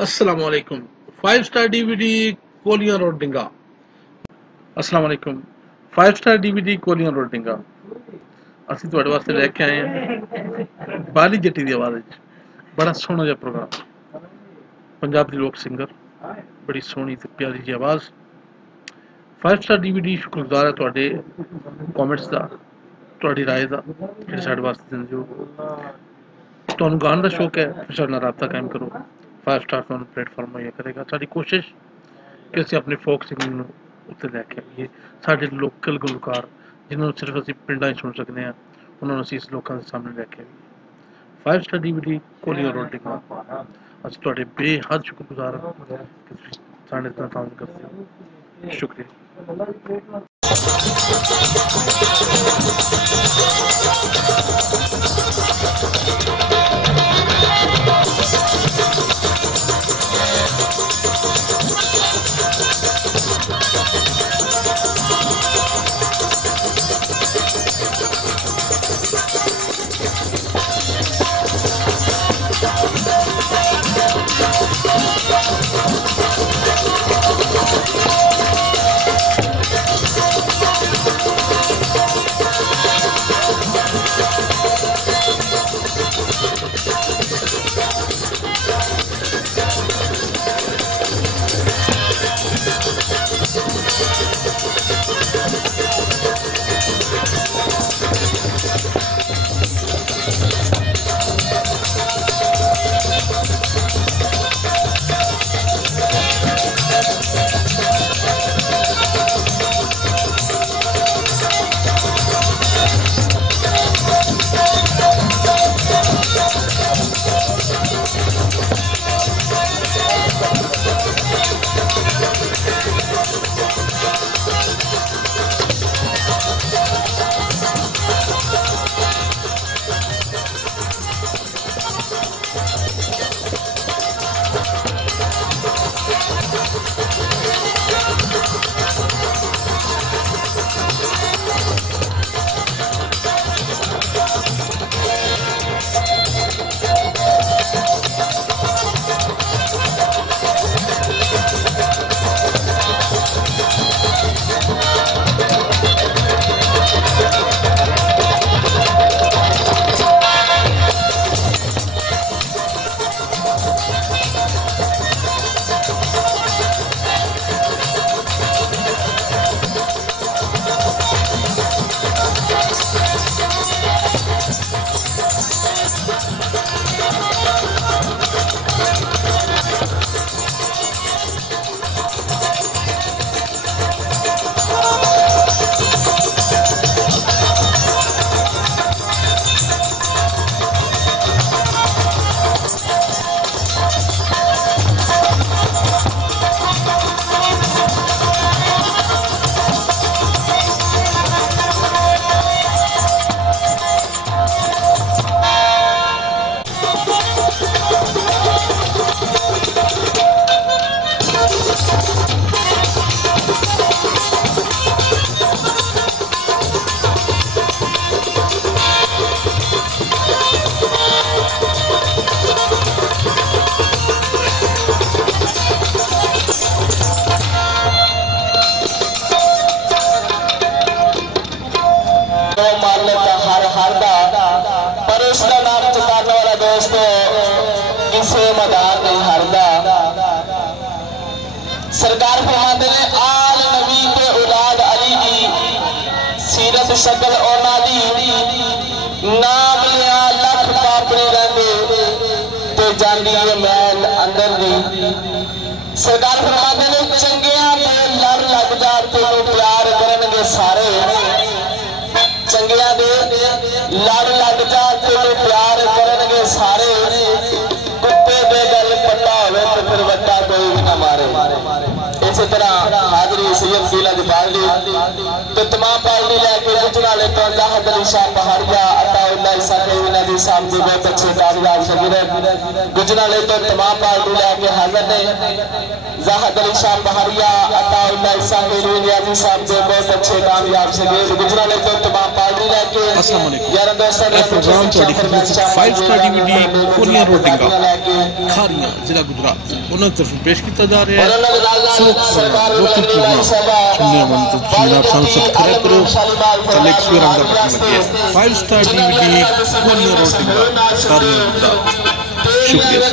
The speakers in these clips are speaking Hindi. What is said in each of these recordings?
अस्सलाम वालेकुम। 5 स्टार डीवीडी कोलियां रोड डिंगा। अस्सलाम वालेकुम। 5 स्टार डीवीडी कोलियां रोड डिंगा ਅਸੀਂ ਤੁਹਾਡੇ ਵਾਸਤੇ ਲੈ ਕੇ ਆਏ ਹਾਂ ਬਾਲੀ ਜੱਟੀ ਦੀ ਆਵਾਜ਼ ਵਿੱਚ ਬੜਾ ਸੋਹਣਾ ਜਿਹਾ ਪ੍ਰੋਗਰਾਮ। ਪੰਜਾਬ ਦੀ ਲੋਕ ਸਿੰਗਰ, ਬੜੀ ਸੋਹਣੀ ਤੇ ਪਿਆਰੀ ਜਿਹੀ ਆਵਾਜ਼। 5 ਸਟਾਰ ਡीवीडी ਸ਼ੁਕਰਗੁਜ਼ਾਰ ਹੈ ਤੁਹਾਡੇ ਕਮੈਂਟਸ ਦਾ, ਤੁਹਾਡੀ ਰਾਏ ਦਾ ਜਿਹੜੇ ਸਾਡੇ ਵਾਸਤੇ ਦਿੰਦੇ ਹੋ। ਤੁਹਾਨੂੰ ਗਾਣ ਦਾ ਸ਼ੌਕ ਹੈ ਫਿਰ ਸਾਡੇ ਨਾਲ ਰਾਬਤਾ ਕਾਇਮ ਕਰੋ। 5 ਸਟਾਰ ਤੁਹਾਨੂੰ ਪਲੇਟਫਾਰਮ ਮੁਹੱਈਆ ਕਰੇਗਾ। ਸਾਡੀ ਕੋਸ਼ਿਸ਼ ਕਿ ਅਸੀਂ ਆਪਣੇ ਫੋਕ ਸਿੰਗਿੰਗ ਨੂੰ ਉੱਤੇ ਲੈ ਕੇ ਆਈਏ। ਸਾਡੇ ਲੋਕਲ ਗੁਲਕਾਰ ਜਿਨ੍ਹਾਂ ਨੂੰ ਸਿਰਫ ਅਸੀਂ ਪਿੰਡਾਂ 'ਚ ਸੁਣ ਸਕਦੇ ਹਾਂ, ਉਹਨਾਂ ਨੂੰ ਅਸੀਂ ਇਸ ਲੋਕਾਂ ਦੇ ਸਾਹਮਣੇ ਲੈ ਕੇ ਆਈਏ। 5 ਸਟਾਰ डीवीडी ਕੋਲੀਆਂ ਰੋਡ ਡਿੰਗਾ। ਅਸੀਂ ਤੁਹਾਡੇ ਬੇਹੱਦ ਸ਼ੁਕਰਗੁਜ਼ਾਰ ਹਾਂ ਕਿ ਤੁਸੀਂ ਸਾਡੇ ਨਾਲ ਤਾਉਨ ਕਰਦੇ ਹੋ। ਸ਼ੁਕਰੀਆ। सरकार फरमाते ने आल नबी के औलाद अली दी सीरत शक्ल ओना दी नाम लिया लख पापड़ी रंगे ते जांदी है मैल अंदर दी। सरकार फरमाते ने चंगिया दे लड़ लग जा तेनू प्यार करनगे सारे, चंगिया दे लड़ लग जा तेनू प्यार करनगे सारे, कुत्ते दे गल पट्टा होवे तो फिर वड्डा कोई भी ना मारे। इसी तरह हाजरी सैयद फीला की पार्टी तो तमाम पार्टी लैके गुजरा ले तो अल्लाह शाह पहाड़िया अताउल्लाह ईसा के साहब के बहुत अच्छे कामयाब शगीर गुजराले तो तमाम पार्टी लैके हाजिर ने ज़ाहिद अली शाह बहरिया अताउल्लाह साहिब नियाज़ी साहब के बहुत अच्छे कामयाब शगीर गुजराले तो तमाम पार्टी लैके यार दोस्तों ने प्रोग्राम थोड़ी खिदमत 5 स्टार डीवीडी कोलियां रोटिंगा खारियां जिला गुजरात उन्होंने तरफ पेश किया जा रहा है सरकार लोकल प्रोग्राम सुनिए मन तो जनाब सान सब्सक्राइब करो कलेक्ट स्क्वायर अंदर बटन लगे 5 स्टार डीवीडी कोलियां रोटिंगा खारियां गुजरात शुक्रिया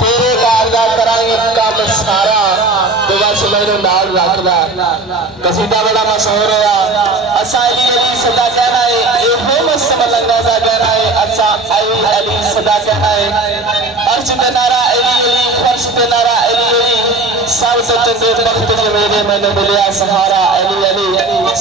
तेरे कारदा करांगे काम सारा तो बस मेरे नाल रखदा कसीदा बड़ा मशहूर होया असा अली अली सदा कहना है एहो मस्त मलंगा दा कहना है असा अली अली सदा कहना है अर्श पे नारा अली अली फर्श पे नारा अली अली सब तो चंगे वक्त जो मेरे मैंने मिलिया सहारा अली अली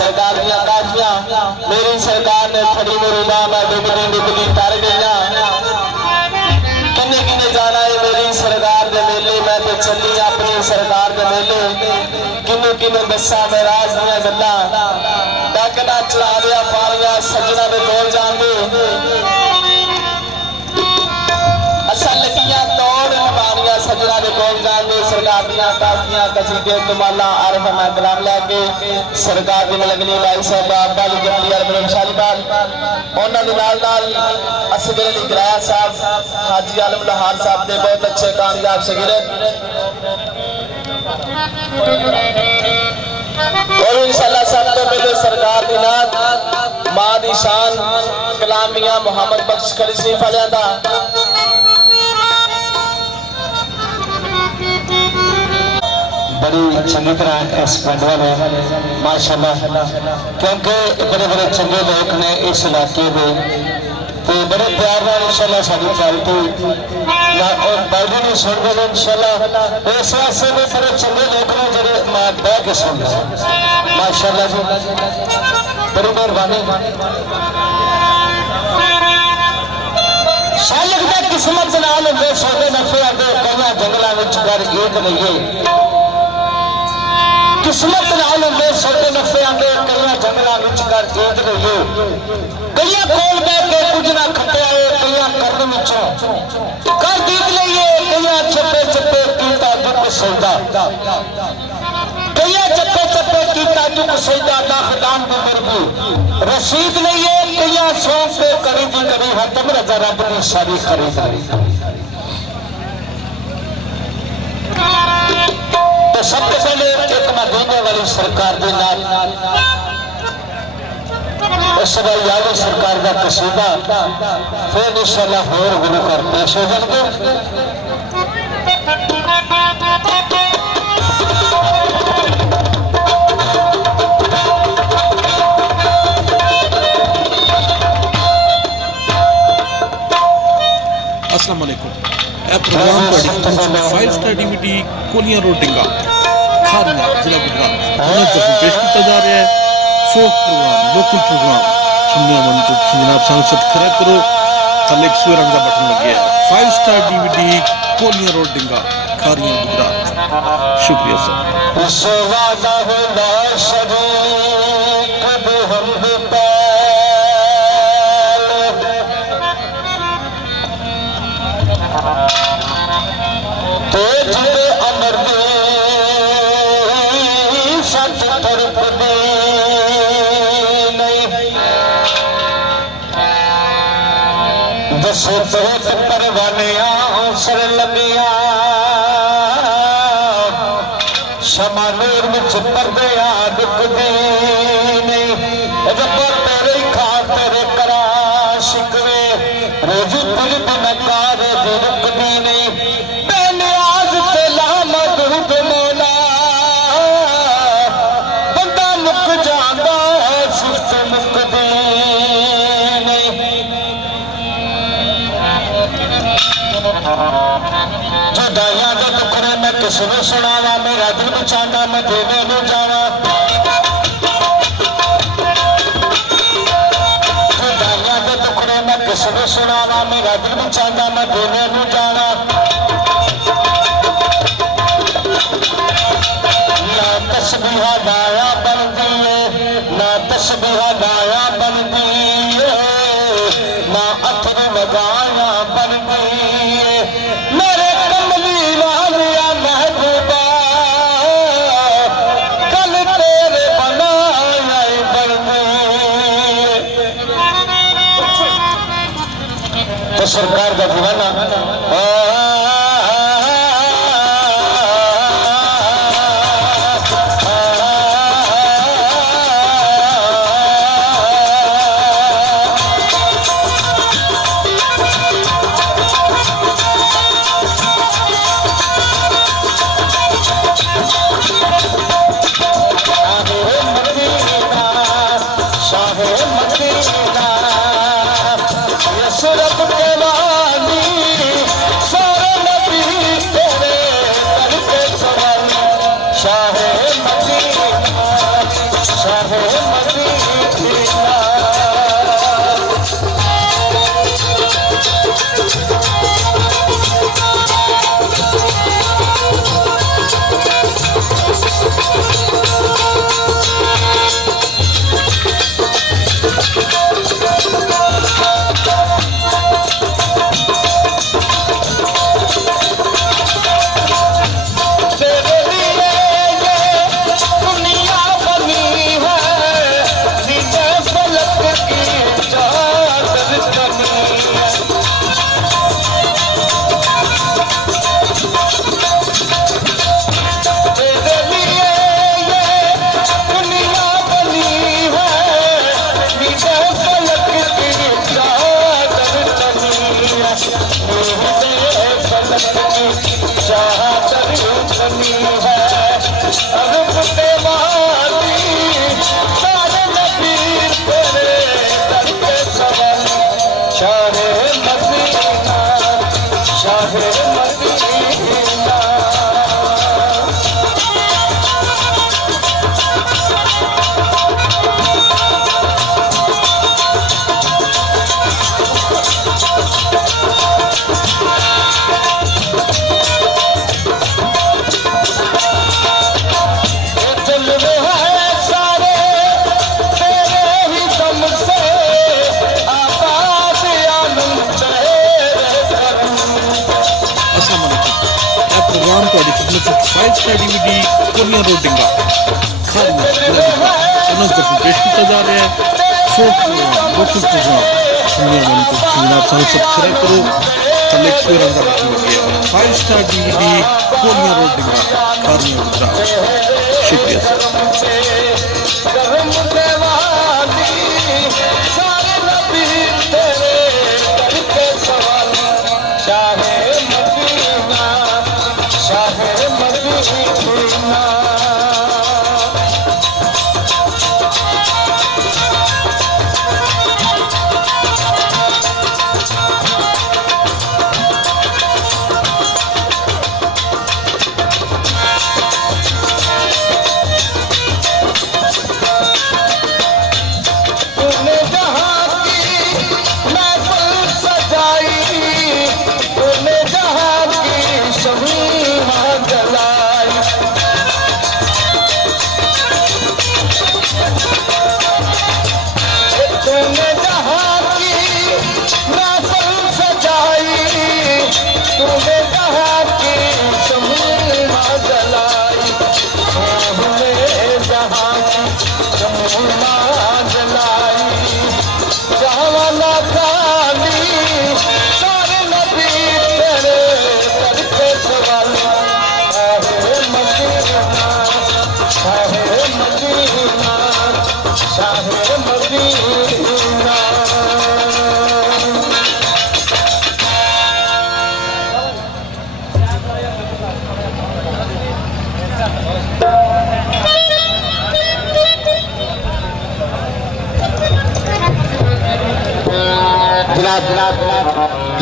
सरकार दिया काफियां मेरी सरकार ने खड़ी मुरीदा मैं डुबली तर गईया किन्ने किन्ने जाना है मेरी सरकार दे मेले मैं तो चली अपनी सरकार दे मेले किन्नू किन्नू दसा मेराज दियां गल्लां डाकना चला दिया पारियां सजना दे कोल जांदे असा लगियां तोड़ पारियां सजना दे कोल जांदे सरकार दियां काफियां कसीदे कमाला आरफ मैं कलाम लेके सरकार दी लगनी लाई साहब अब्बाली जल्दी अरबन शालीबाल उन्हां दे नाल असगर अली गराया साहब हाजी आलम लाहौर साहब दे बहुत अच्छे कामयाब शागिर्द और इंशाअल्लाह सब तो पहले सरकार दी नात मां दी शान कलाम मियां मोहम्मद बख्श खली शरीफ वालियां दा बड़ी चंगी तरह इस पिंड वाले माशाअल्लाह क्योंकि बड़े बड़े चंगे लोग ने इस इलाके के तो बड़े प्यार नाल इंशाअल्लाह साडी पार्टी और पार्टी ने सुन गए इंशाअल्लाह इस वास्ते में बड़े चंगे लोग ने जड़े बह के सुन माशाअल्लाह जी बड़ी मेहरबानी शायद का किस्मत नाल होंगे सोने नफे आते कई जंगलों में कर ईद लईए किस्मत नाल होंगे सोने नफे आते कई जंगलों में कर ईद लईए कई कोल बह के कुछ ना खट्टे आए कई करन विचों कर ईद लईए कई चप्पे चप्पे कीता दुख सौदा कई चप्पे चप्पे कीता दुख सौदा दाखदान की मरबू रसीद लईए कई सौंप के करी दी करी हतम रजा रब की सारी खरीदारी तो सबसे पहले एक मदीने वाली सरकार के नाल उस यादव सरकार का कसीदा फिर इंशाअल्लाह होर गुरु कर पेश हो जाएंगे अस्सलाम वालेकुम प्रोग्राम 5 स्टार डीवीडी कोलियां रोटिंगा खारियां जिला गुजरात उन्होंने तरफ पेश किया जा रहा है फोक प्रोग्राम लोकल प्रोग्राम सुनने मन तो जनाब सान सब्सक्राइब करो कलेक्ट स्क्वायर अंदर बटन लगे 5 स्टार डीवीडी कोलियां रोटिंगा खारियां गुजरात शुक्रिया सर अमर सच तरफदी नहीं दसो तो परवानिया सर लगिया शमानूर विच परदिया दुखदी नहीं जब तेरे खा तेरे करा शिकवे रोज दिल बिनकार दी रुकदी नहीं बेनियाज ते लामदूद मौला बंदा मुक जांदा सिफ्त मुकदी नहीं जुदाइयां दे दुखड़े मैं किसनूं सुनावा मेरा दिल चाहता मैं देने नूं जावां जुदाइयां दे दुखड़े मैं किसनूं सुनावा मेरा दिल चाहता मैं देने नूं जाना ना तस्बीहा दाया बनदी है ना तस्बीहा तो सरकार का दीवाना DVD कोलियां रोडिंगा पेश किया जा रहा है। लोकल प्रोग्राम सब्सक्राइब करो। 5 स्टार DVD कोलियां रोडिंगा खारियां गुजरात। शुक्रिया।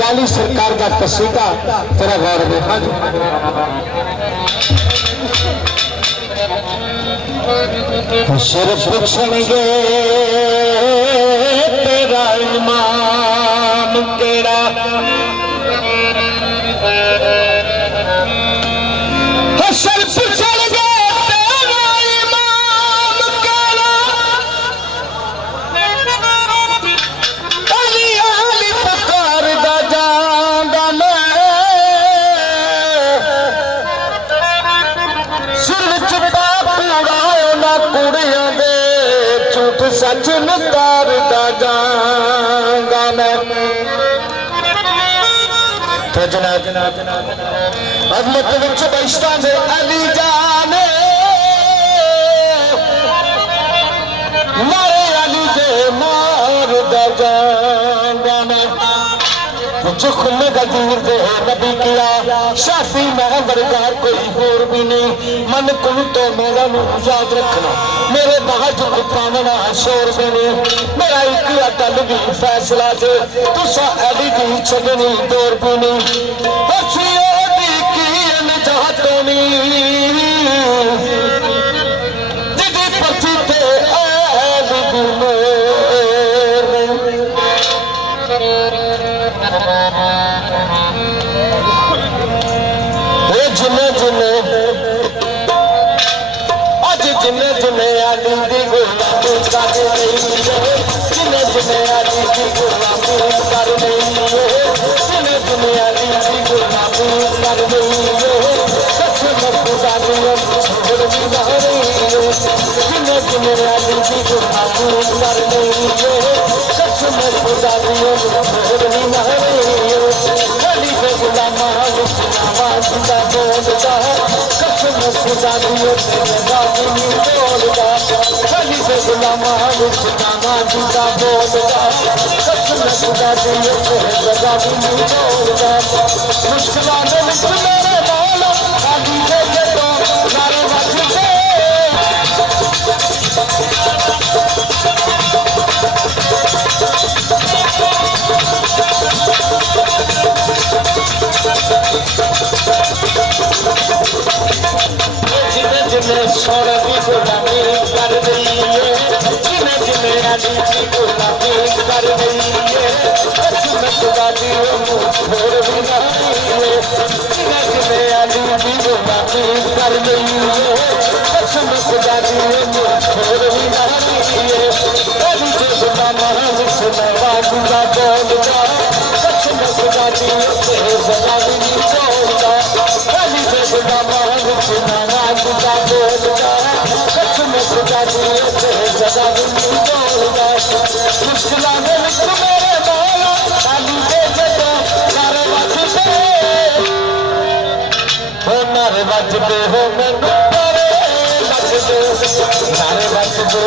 यानी सरकार का कसीदा तेरा गौर देखा जो सिर पूछेंगे तेरा इमाम केड़ा सिर पूछेंगे तेरा इमाम केड़ा सच नकारदा जांगा मैं तो जनाब अजमत विच बहिश्ता दे अली जाने मारे अली दे मार दा जाना जो खुले गदीर दे नबी किया शाफी मैं वरदार कोई होर भी नहीं मन कुल तो मेरा याद रखना मेरे बाहर जो पावना शोर भी नहीं मेरा एक अटल भी फैसला जे तुसा अली दी छड़नी दौर भी नहीं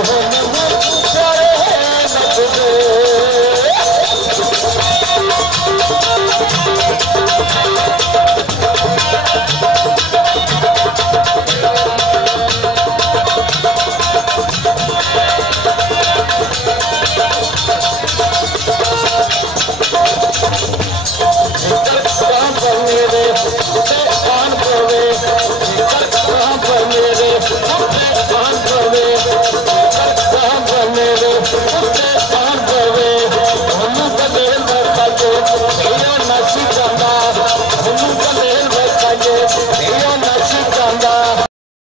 हो